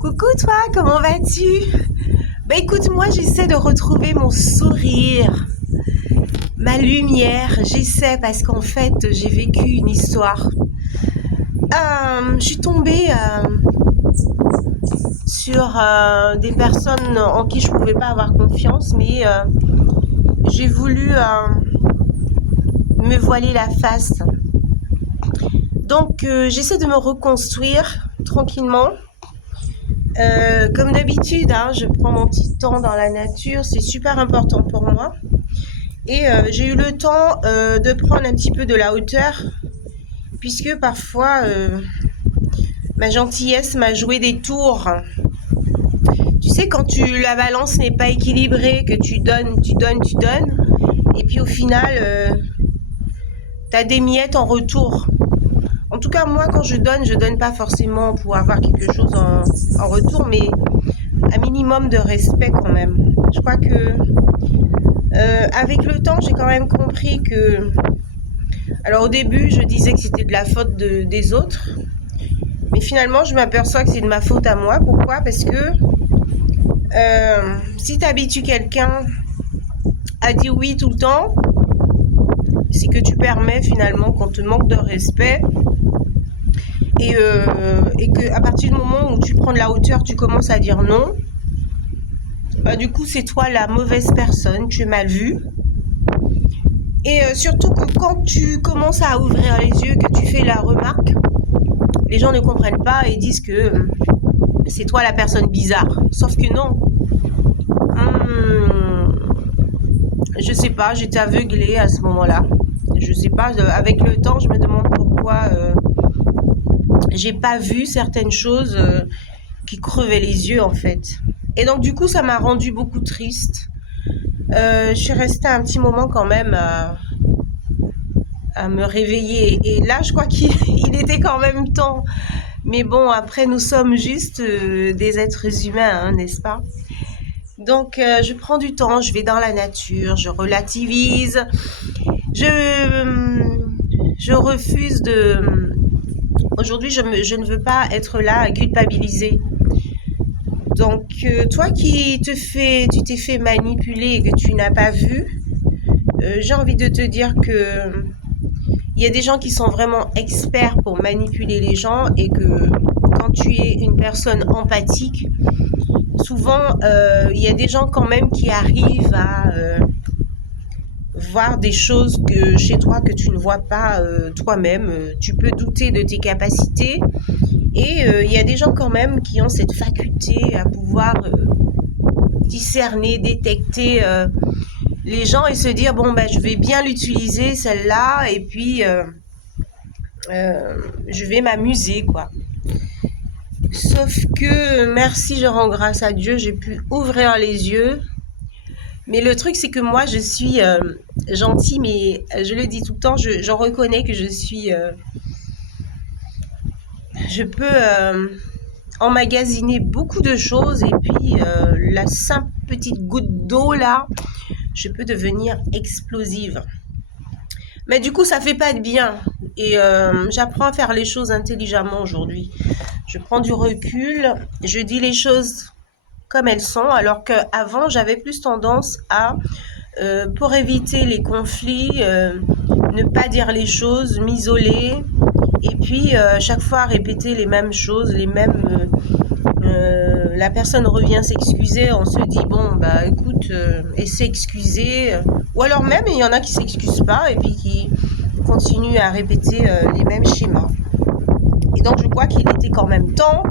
Coucou toi, comment vas-tu? Bah écoute, moi j'essaie de retrouver mon sourire, ma lumière, j'essaie parce qu'en fait j'ai vécu une histoire. Je suis tombée sur des personnes en qui je pouvais pas avoir confiance, mais j'ai voulu me voiler la face. Donc j'essaie de me reconstruire tranquillement. Comme d'habitude, hein, je prends mon petit temps dans la nature, c'est super important pour moi. Et j'ai eu le temps de prendre un petit peu de la hauteur, puisque parfois ma gentillesse m'a joué des tours. Tu sais, quand la balance n'est pas équilibrée, que tu donnes, tu donnes, tu donnes, et puis au final, tu as des miettes en retour. En tout cas, moi, quand je donne pas forcément pour avoir quelque chose en retour, mais un minimum de respect quand même. Je crois que avec le temps, j'ai quand même compris que... Alors au début, je disais que c'était de la faute des autres, mais finalement, je m'aperçois que c'est de ma faute à moi. Pourquoi? Parce que si tu habitues quelqu'un à dire oui tout le temps, c'est que tu permets finalement qu'on te manque de respect et que à partir du moment où tu prends de la hauteur, tu commences à dire non. Bah, du coup, c'est toi la mauvaise personne, tu es mal vu. Et surtout que quand tu commences à ouvrir les yeux, que tu fais la remarque, les gens ne comprennent pas et disent que c'est toi la personne bizarre. Sauf que non. Je sais pas, j'étais aveuglée à ce moment-là. Je sais pas, avec le temps, je me demande pourquoi j'ai pas vu certaines choses qui crevaient les yeux en fait. Et donc du coup, ça m'a rendu beaucoup triste. Je suis restée un petit moment quand même à me réveiller. Et là, je crois qu'il était quand même temps. Mais bon, après, nous sommes juste des êtres humains, hein, n'est-ce pas? Donc, je prends du temps, je vais dans la nature, je relativise, je refuse de... Aujourd'hui, je ne veux pas être là à culpabiliser. Donc, toi qui tu t'es fait manipuler et que tu n'as pas vu, j'ai envie de te dire que il y a des gens qui sont vraiment experts pour manipuler les gens et que quand tu es une personne empathique, souvent il y a des gens quand même qui arrivent à voir des choses que chez toi que tu ne vois pas toi-même. Tu peux douter de tes capacités et il y a des gens quand même qui ont cette faculté à pouvoir discerner, détecter les gens et se dire bon ben je vais bien l'utiliser celle-là et puis je vais m'amuser quoi. Sauf que merci, je rends grâce à Dieu, j'ai pu ouvrir les yeux. Mais le truc c'est que moi je suis gentille, mais je le dis tout le temps, j'en reconnais que je suis, je peux emmagasiner beaucoup de choses et puis la simple petite goutte d'eau là, je peux devenir explosive. Mais du coup, ça fait pas de bien. Et j'apprends à faire les choses intelligemment aujourd'hui. Je prends du recul, je dis les choses comme elles sont, alors qu'avant, j'avais plus tendance à, pour éviter les conflits, ne pas dire les choses, m'isoler, et puis chaque fois répéter les mêmes choses, les mêmes... la personne revient s'excuser, on se dit bon bah écoute et s'excuser ou alors même il y en a qui s'excusent pas et puis qui continuent à répéter les mêmes schémas. Et donc je crois qu'il était quand même temps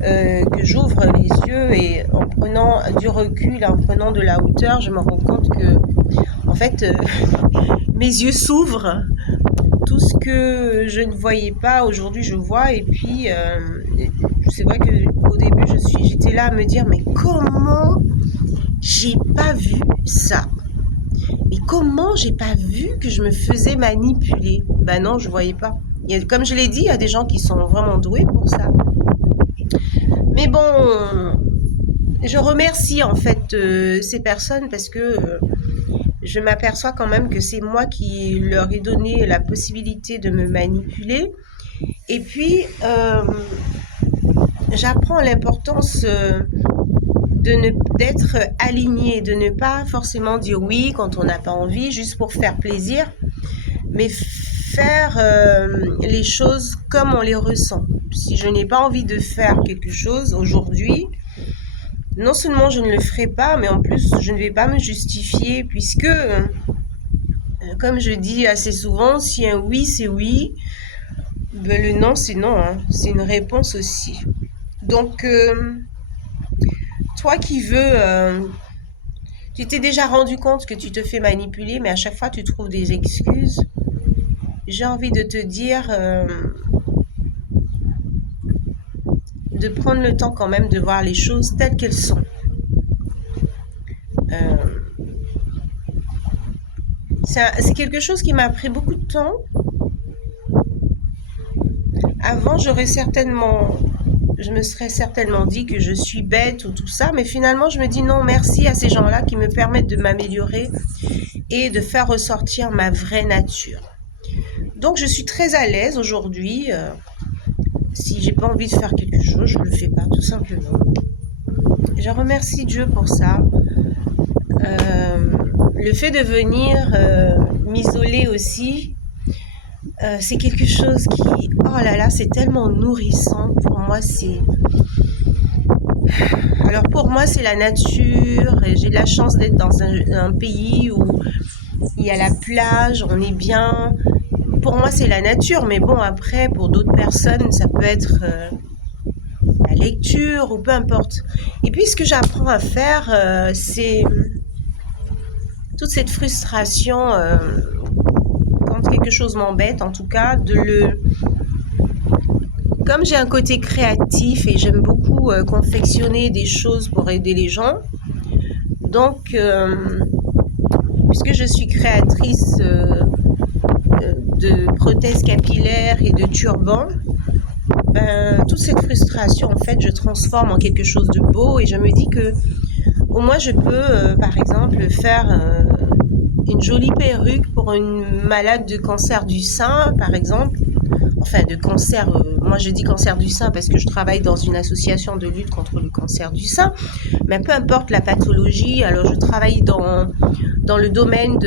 que j'ouvre les yeux et en prenant du recul, en prenant de la hauteur, je me rends compte que en fait mes yeux s'ouvrent. Tout ce que je ne voyais pas aujourd'hui je vois et puis c'est vrai que au début j'étais là à me dire mais comment j'ai pas vu ça, mais comment j'ai pas vu que je me faisais manipuler. Ben non, je voyais pas. Comme je l'ai dit, il y a des gens qui sont vraiment doués pour ça. Mais bon, je remercie en fait ces personnes parce que je m'aperçois quand même que c'est moi qui leur ai donné la possibilité de me manipuler. Et puis, j'apprends l'importance d'être aligné, de ne pas forcément dire oui quand on n'a pas envie, juste pour faire plaisir, mais faire les choses comme on les ressent. Si je n'ai pas envie de faire quelque chose aujourd'hui, non seulement je ne le ferai pas, mais en plus je ne vais pas me justifier puisque, comme je dis assez souvent, si un oui c'est oui, ben le non c'est non, hein. C'est une réponse aussi. Donc, toi qui veux, tu t'es déjà rendu compte que tu te fais manipuler, mais à chaque fois tu trouves des excuses. J'ai envie de te dire de prendre le temps quand même de voir les choses telles qu'elles sont. Euh, c'est quelque chose qui m'a pris beaucoup de temps. Avant, je me serais certainement dit que je suis bête ou tout ça, mais finalement, je me dis non, merci à ces gens-là qui me permettent de m'améliorer et de faire ressortir ma vraie nature. Donc, je suis très à l'aise aujourd'hui. Si j'ai pas envie de faire quelque chose, je le fais pas, tout simplement. Je remercie Dieu pour ça. Euh, le fait de venir m'isoler aussi, c'est quelque chose qui, oh là là, c'est tellement nourrissant. Pour moi, alors pour moi, c'est la nature. J'ai de la chance d'être dans un pays où il y a la plage, on est bien. Pour moi, c'est la nature, mais bon, après, pour d'autres personnes, ça peut être la lecture ou peu importe. Et puis, ce que j'apprends à faire, c'est toute cette frustration, quand quelque chose m'embête, en tout cas, comme j'ai un côté créatif et j'aime beaucoup confectionner des choses pour aider les gens, donc, puisque je suis créatrice de prothèses capillaires et de turbans, toute cette frustration, en fait, je transforme en quelque chose de beau et je me dis que au moins je peux, par exemple, faire une jolie perruque pour une malade de cancer du sein, par exemple. Enfin, de cancer, moi je dis cancer du sein parce que je travaille dans une association de lutte contre le cancer du sein, mais peu importe la pathologie, alors je travaille dans le domaine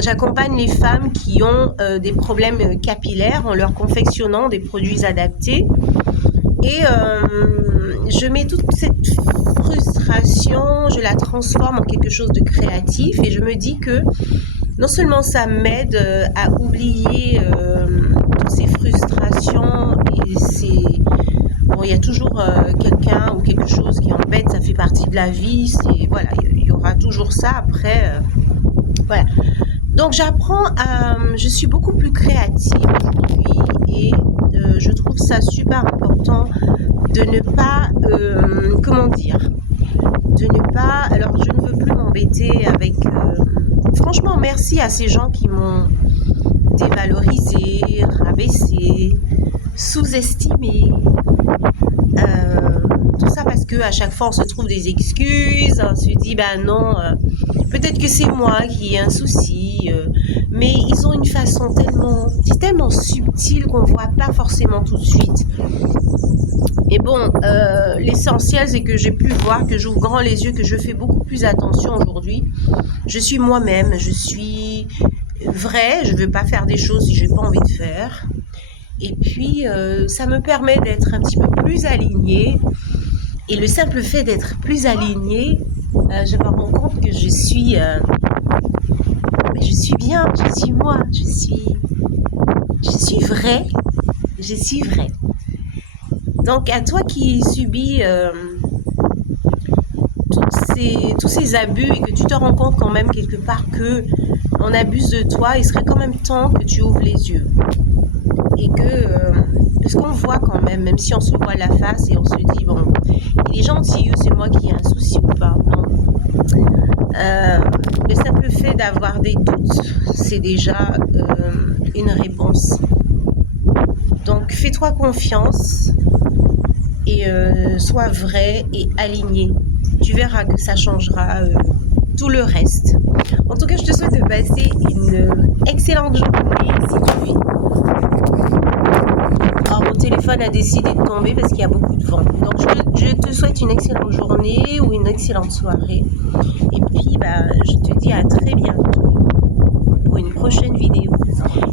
j'accompagne les femmes qui ont des problèmes capillaires en leur confectionnant des produits adaptés. Et je mets toute cette frustration, je la transforme en quelque chose de créatif et je me dis que non seulement ça m'aide à oublier toutes ces frustrations et bon, il y a toujours quelqu'un ou quelque chose qui embête, ça fait partie de la vie, voilà, il y aura toujours ça après, voilà. Donc je suis beaucoup plus créative aujourd'hui et je trouve ça super important de ne pas, comment dire, de ne pas, alors je ne veux plus m'embêter avec, franchement merci à ces gens qui m'ont dévalorisé, rabaissé, sous-estimé, tout ça parce que à chaque fois on se trouve des excuses, on se dit ben non, peut-être que c'est moi qui ai un souci, mais ils ont une façon c'est tellement subtil qu'on voit pas forcément tout de suite. Et bon, l'essentiel c'est que j'ai pu voir, que j'ouvre grand les yeux, que je fais beaucoup plus attention aujourd'hui. Je suis moi-même, je suis vraie, je ne veux pas faire des choses si j'ai pas envie de faire. Et puis, ça me permet d'être un petit peu plus alignée. Et le simple fait d'être plus alignée, je me rends compte que je suis bien, je suis moi, je suis vraie, je suis vraie. Donc, à toi qui subis tous ces abus et que tu te rends compte quand même quelque part que on abuse de toi, il serait quand même temps que tu ouvres les yeux. Et que, parce qu'on voit quand même si on se voit la face et on se dit, bon, il est gentil ou c'est moi qui ai un souci ou pas, non. Le simple fait d'avoir des doutes, c'est déjà une réponse. Donc, fais-toi confiance et sois vrai et aligné. Tu verras que ça changera tout le reste. En tout cas, je te souhaite de passer une excellente journée si tu es Alors, mon téléphone a décidé de tomber parce qu'il y a beaucoup de vent. Donc, je te souhaite une excellente journée ou une excellente soirée. Et puis, bah, je te dis à très bientôt pour une prochaine vidéo.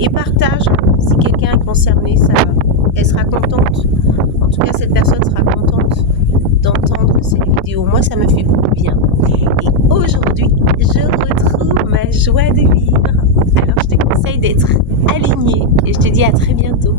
Et partage, si quelqu'un est concerné, elle sera contente. En tout cas, cette personne sera contente d'entendre cette vidéo. Moi, ça me fait beaucoup de bien. Et aujourd'hui, je retrouve ma joie de vivre. Alors, je te conseille d'être aligné et je te dis à très bientôt.